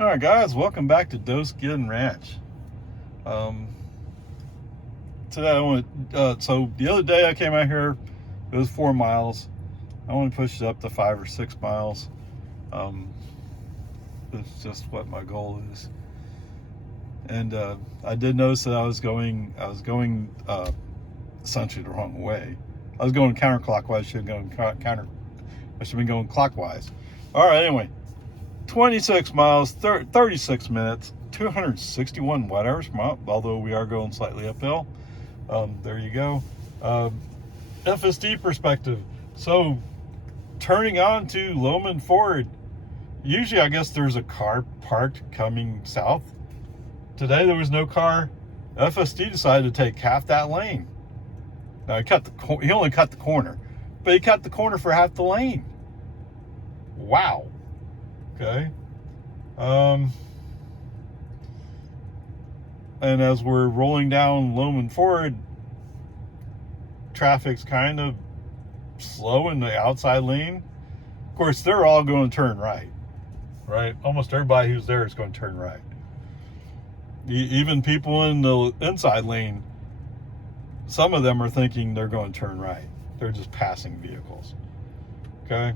All right, guys, welcome back to Doeskin Ranch. Today I want so the other day I came out here, it was 4 miles. I want to push it up to 5 or 6 miles. That's just what my goal is. And I did notice that I was going essentially the wrong way. I was going counterclockwise. I should have been going clockwise. All right, anyway. 26 miles, 36 minutes, 261 watt hours per mile, although we are going slightly uphill. There you go. FSD perspective. So, turning on to Loman Ford. Usually, I guess there's a car parked coming south. Today, there was no car. FSD decided to take half that lane. Now, he only cut the corner, but he cut the corner for half the lane. Wow. Okay. And as we're rolling down Loman Ford, traffic's kind of slow in the outside lane. Of course, they're all going to turn right. Almost everybody who's there is going to turn right. Even people in the inside lane, some of them are thinking they're going to turn right. They're just passing vehicles. Okay.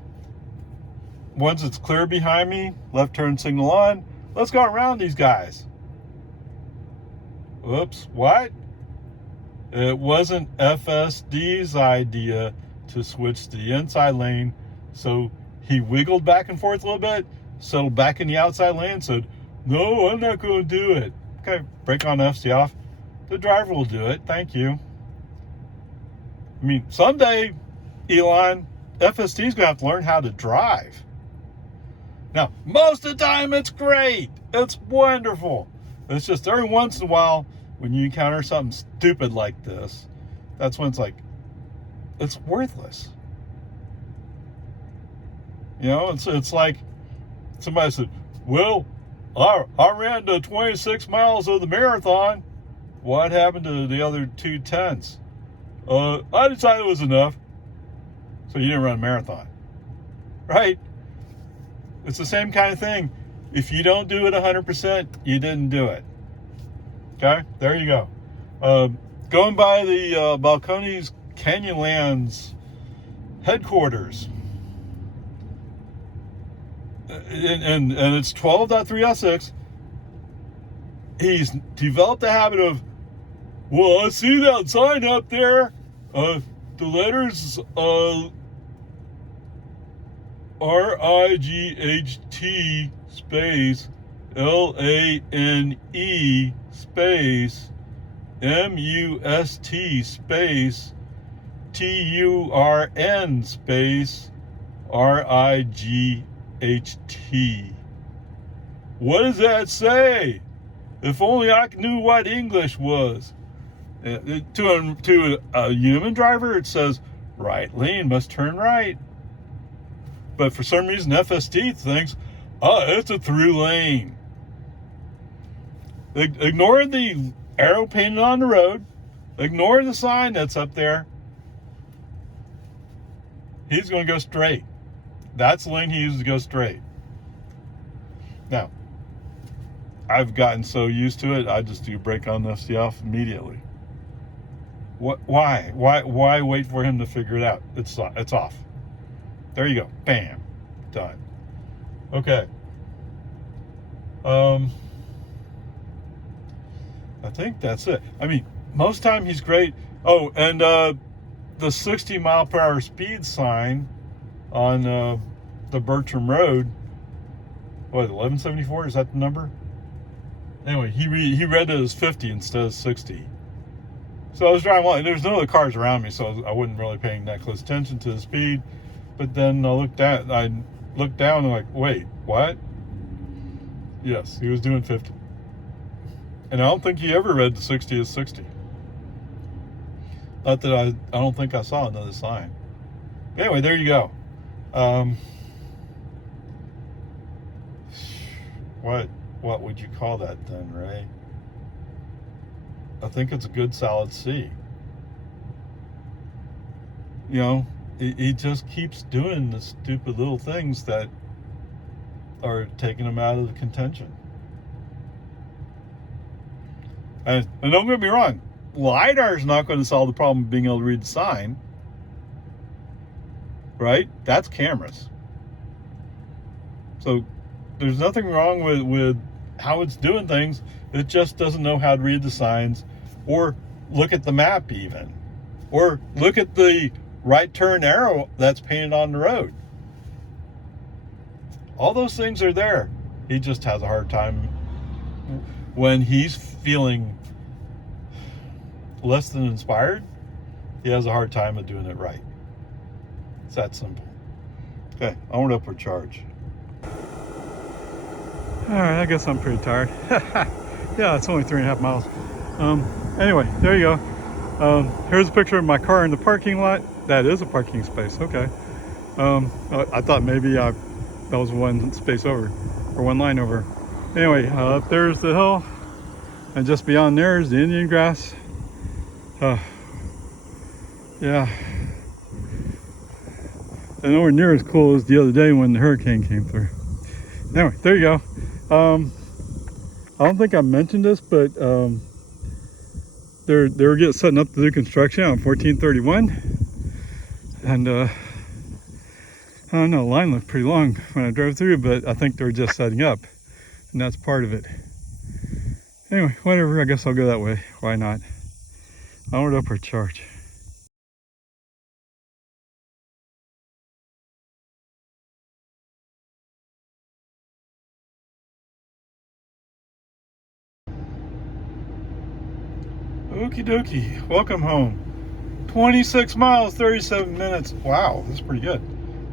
Once it's clear behind me, left turn signal on, let's go around these guys. Oops, what? It wasn't FSD's idea to switch to the inside lane, so he wiggled back and forth a little bit, settled back in the outside lane, said, no, I'm not going to do it. Okay, brake on FSD off. The driver will do it, thank you. I mean, someday, Elon, FSD's going to have to learn how to drive. Now, most of the time, it's great. It's wonderful. It's just every once in a while, when you encounter something stupid like this, that's when it's like, it's worthless. You know, it's like somebody said, well, I ran the 26 miles of the marathon. What happened to the other 2/10? I decided it was enough. So you didn't run a marathon, right? It's the same kind of thing. If you don't do it 100%, you didn't do it. Okay, there you go. Going by the Balcones Canyonlands headquarters. And it's 12.3.6. He's developed the habit of, well, I see that sign up there. The letters RIGHT space LANE space MUST space TURN space RIGHT. What does that say? If only I knew what English was. To a human driver, it says right lane must turn right. But for some reason, FSD thinks, it's a through lane. Ignore the arrow painted on the road. Ignore the sign that's up there. He's going to go straight. That's the lane he uses to go straight. Now, I've gotten so used to it, I just do brake on this off immediately. Why? Why wait for him to figure it out? It's off. There you go. Bam. Done. Okay. I think that's it. I mean, most time he's great. Oh, and the 60 mile per hour speed sign on the Bertram Road. What, 1174? Is that the number? Anyway, he read it as 50 instead of 60. So I was driving along. There's no other cars around me, so I wasn't really paying that close attention to the speed. But then I looked down and like, wait, what? Yes, he was doing 50. And I don't think he ever read the 60 as 60. Not that I don't think I saw another sign. Anyway, there you go. What would you call that then, Ray? I think it's a good solid C. You know, he just keeps doing the stupid little things that are taking them out of the contention. And don't get me wrong, LiDAR is not going to solve the problem of being able to read the sign, right? That's cameras. So there's nothing wrong with how it's doing things. It just doesn't know how to read the signs, or look at the map even, or look at the right turn arrow that's painted on the road. All those things are there. He just has a hard time when he's feeling less than inspired. He has a hard time of doing it right. It's that simple. Okay, onward, upward, charge. All right, I guess I'm pretty tired. Yeah, it's only 3.5 miles. Anyway, there you go. Here's a picture of my car in the parking lot. That is a parking space. Okay. I thought maybe that was one space over, or one line over. Anyway, up there's the hill, and just beyond there is the Indian grass. Yeah, and nowhere near as cool as the other day when the hurricane came through. Anyway, there you go. I don't think I mentioned this, but they were getting setting up to do construction on 1431, and I don't know, the line looked pretty long when I drove through, but I think they were just setting up, and that's part of it. Anyway, whatever, I guess I'll go that way. Why not? Onward, upward, charge. Okie dokie, welcome home. 26 miles, 37 minutes. Wow, that's pretty good.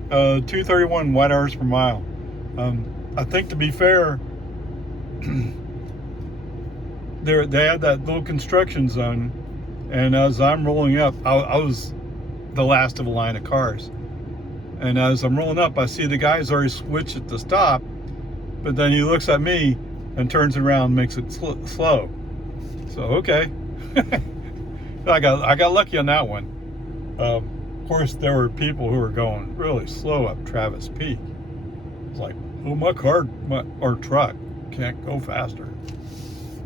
231 watt hours per mile. I think, to be fair, they had that little construction zone, and as I'm rolling up, I was the last of a line of cars. And as I'm rolling up, I see the guy's already switched it to stop, but then he looks at me and turns around and makes it slow. So, okay. I got lucky on that one. Of course, there were people who were going really slow up Travis Peak. It's like, oh, my car or truck can't go faster.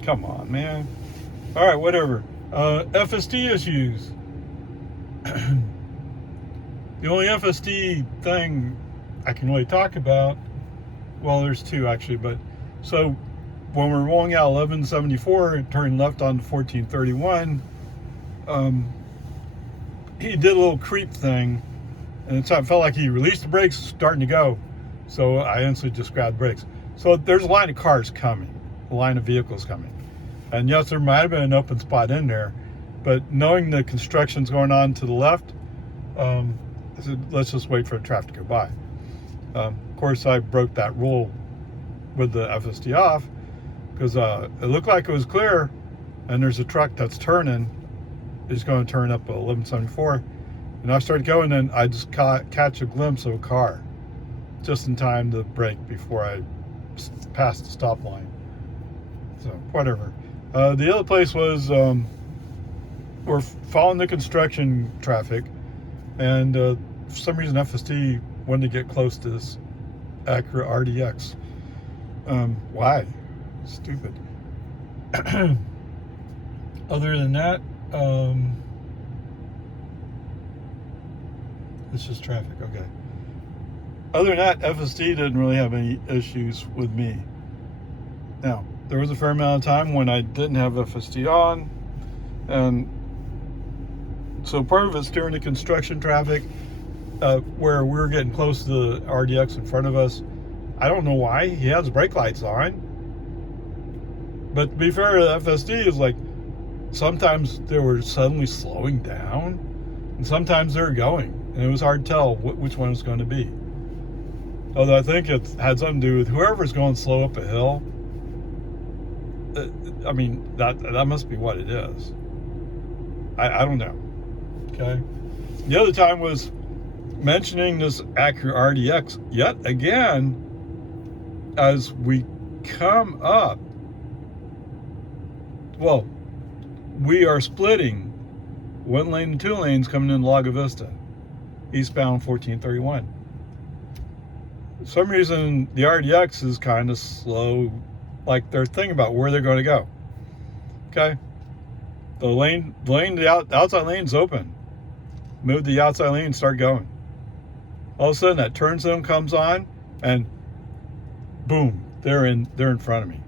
Come on, man. All right, whatever. FSD issues. The only FSD thing I can really talk about, well, there's two actually, but so when we're rolling out 1174, turning left on 1431, he did a little creep thing, and it felt like he released the brakes, starting to go. So I instantly just grabbed brakes. So there's a line of cars coming, a line of vehicles coming. And yes, there might have been an open spot in there, but knowing the construction's going on to the left, I said, let's just wait for the traffic to go by. Of course, I broke that rule with the FSD off, because it looked like it was clear, and there's a truck that's turning. It's going to turn up at 1174, and I started going, and I just catch a glimpse of a car just in time to brake before I passed the stop line. So whatever. The other place was we're following the construction traffic, and for some reason FSD wanted to get close to this Acura RDX. Why? Stupid. Other than that, it's just traffic. Okay. Other than that, FSD didn't really have any issues with me. Now, there was a fair amount of time when I didn't have FSD on, and so part of it's during the construction traffic, where we were getting close to the RDX in front of us. I don't know why he has brake lights on, but to be fair to FSD, is like sometimes they were suddenly slowing down, and sometimes they were going, and it was hard to tell which one was going to be. Although I think it had something to do with whoever's going slow up a hill. I mean, that must be what it is. I don't know. Okay. The other time was mentioning this Acura RDX yet again as we come up. Well, we are splitting 1 lane and 2 lanes coming in Lago Vista, eastbound 1431. For some reason, the RDX is kind of slow. Like they're thinking about where they're going to go. Okay. The outside lane's open. Move the outside lane and start going. All of a sudden, that turn zone comes on, and boom, they're in front of me.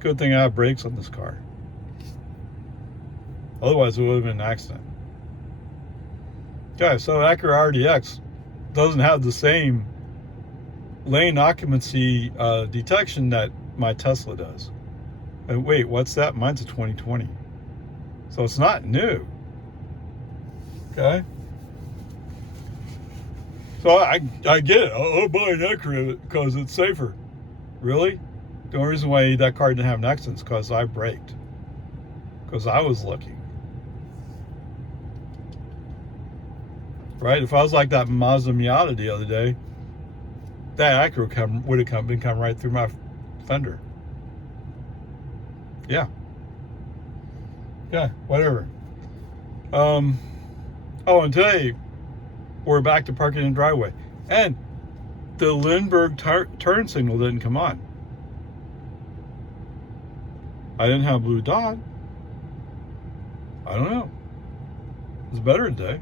Good thing I have brakes on this car. Otherwise, it would have been an accident. Okay, so Acura RDX doesn't have the same lane occupancy detection that my Tesla does. And wait, what's that? Mine's a 2020. So it's not new. Okay. So I get it. I'll buy an Acura because it's safer. Really? The only reason why that car didn't have an accident is because I braked. Because I was looking. Right? If I was like that Mazda Miata the other day, that Acura would have been coming right through my fender. Yeah. Yeah, whatever. Oh, and today we're back to parking in the driveway. And the Lindbergh turn signal didn't come on. I didn't have a blue dot. I don't know. It's better today.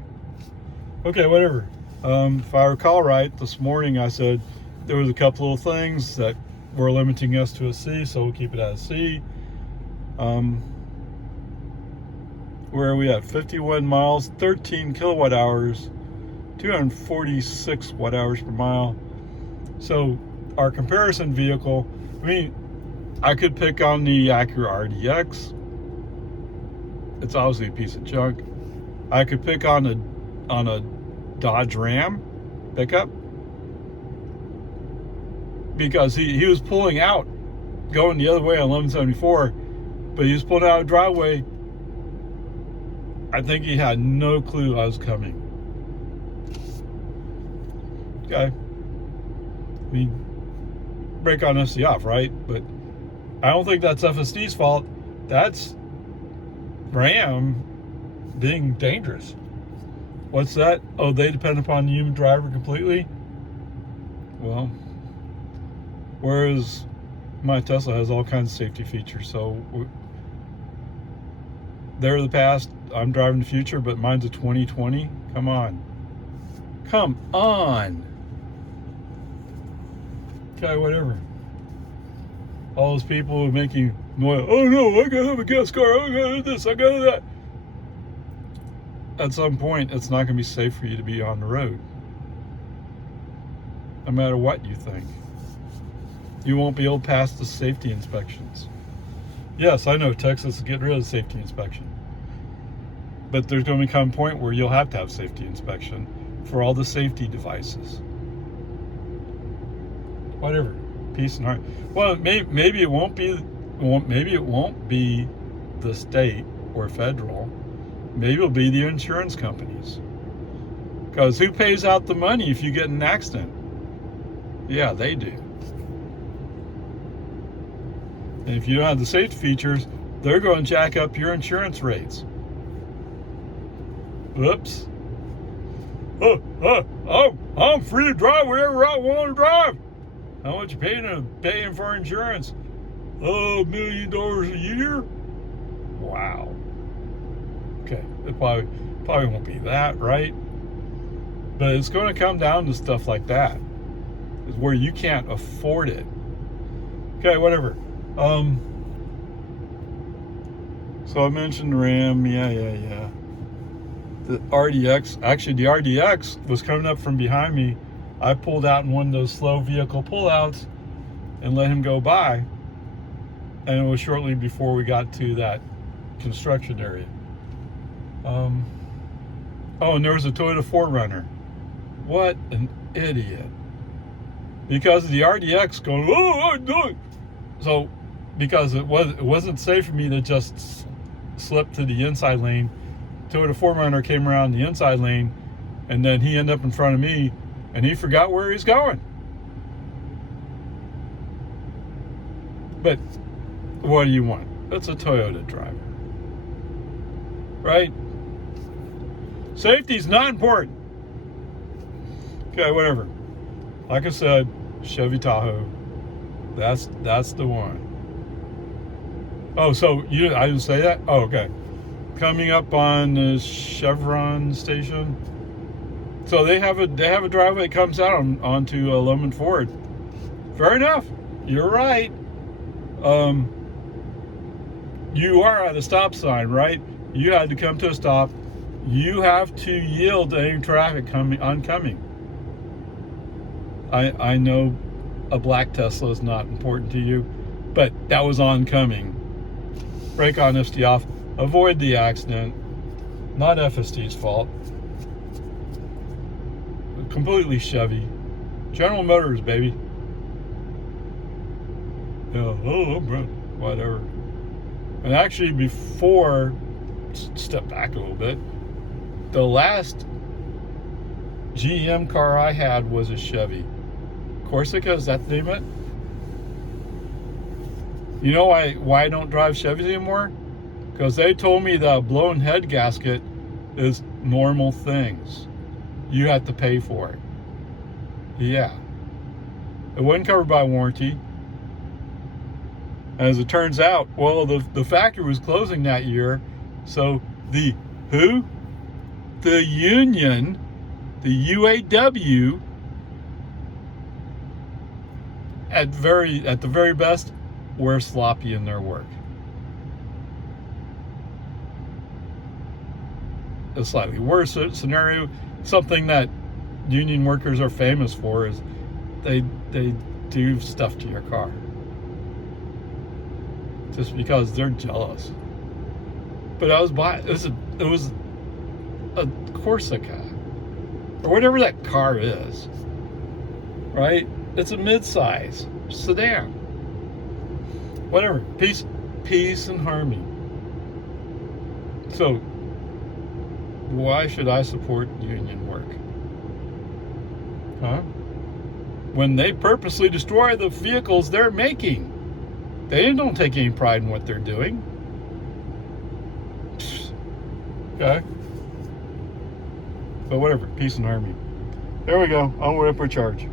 Okay, whatever. If I recall right, this morning I said there was a couple of things that were limiting us to a C, so we'll keep it at a C. Where are we at? 51 miles, 13 kilowatt hours, 246 watt hours per mile. So our comparison vehicle, I mean, I could pick on the Acura RDX. It's obviously a piece of junk. I could pick on a Dodge Ram pickup because he was pulling out, going the other way on 1174, but he was pulling out a driveway. I think he had no clue I was coming. Okay. I mean, brake on FSD off, right? But I don't think that's FSD's fault. That's Ram being dangerous. What's that? Oh, they depend upon the human driver completely? Well, whereas my Tesla has all kinds of safety features, so they're the past, I'm driving the future, but mine's a 2020. Come on. Come on. Okay, whatever. All those people who make you noise, oh no, I gotta have a gas car, I gotta do this, I gotta do that. At some point, it's not gonna be safe for you to be on the road. No matter what you think. You won't be able to pass the safety inspections. Yes, I know Texas is getting rid of the safety inspection. But there's going to become a point where you'll have to have safety inspection for all the safety devices. Whatever. Peace and heart. Well, maybe it won't be the state or federal. Maybe it'll be the insurance companies. Because who pays out the money if you get in an accident? Yeah, they do. And if you don't have the safety features, they're going to jack up your insurance rates. Whoops. I'm free to drive wherever I want to drive. How much you paying for insurance? $1 million a year? Wow. Okay, it probably won't be that, right? But it's going to come down to stuff like that. It's where you can't afford it. Okay, whatever. So I mentioned RAM, yeah. The RDX, actually the RDX was coming up from behind me. I pulled out in one of those slow vehicle pullouts and let him go by. And it was shortly before we got to that construction area. Oh, and there was a Toyota 4Runner. What an idiot. Because of the RDX going, oh, I do it. So, because it wasn't safe for me to just slip to the inside lane, Toyota 4Runner came around the inside lane, and then he ended up in front of me, and he forgot where he's going. But what do you want? It's a Toyota driver, right? Safety's not important. Okay, whatever. Like I said, Chevy Tahoe. That's the one. Oh, so I didn't say that? Oh, okay. Coming up on the Chevron station. So they have a driveway that comes out onto Loman Ford. Fair enough. You're right. You are at a stop sign, right? You had to come to a stop. You have to yield to any traffic oncoming. I know a black Tesla is not important to you, but that was oncoming. Brake on, FSD off. Avoid the accident. Not FSD's fault. Completely Chevy. General Motors, baby. Yeah, oh, bro. Whatever. And actually, before, step back a little bit, the last GM car I had was a Chevy. Corsica, is that the name of it? You know why I don't drive Chevys anymore? Because they told me the blown head gasket is normal things. You have to pay for it. Yeah. It wasn't covered by warranty. As it turns out, well, the factory was closing that year, so the union, the UAW, at the very best, were sloppy in their work. A slightly worse scenario, something that union workers are famous for, is they do stuff to your car just because they're jealous. But it was a Corsica or whatever that car is, right? It's a mid-size sedan. Whatever. Peace and harmony. So why should I support union work? Huh? When they purposely destroy the vehicles they're making. They don't take any pride in what they're doing. Okay. But whatever, peace and harmony. There we go. Onward, upward charge.